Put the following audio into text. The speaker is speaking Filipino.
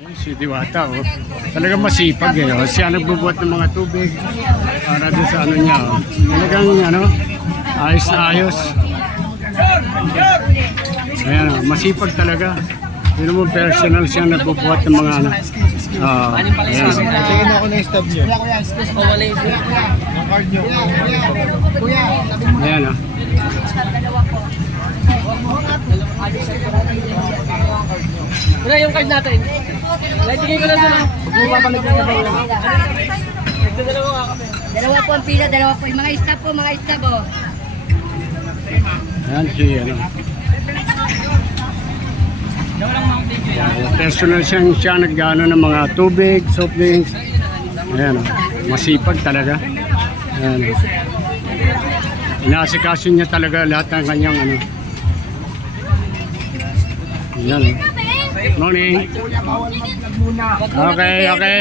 Ayun, Si Diwata, oh. Talagang masipag eh. Oh. Siya nagbubuhat ng mga tubig para doon sa ano niya. Oh. Talagang ano, ayos na ayos. Ayan, oh, masipag talaga. Yun mo personal siya nagbubuhat ng mga ano. Ah, ayan. Tingin ako ng stub nyo. Ang card nyo. Ayan, oh. Wala yung card natin. Dalawa po ang pila, dalawa po. Yung mga staff po, mga staff oh. Ayan si ano. Personal siyang siya nagano ng mga tubig, soft drinks. Ayan, oh. masipag talaga. Ayan. Inaasikaso niya talaga lahat ng kanyang ano. Ayan. oh. Morning. Okay, okay.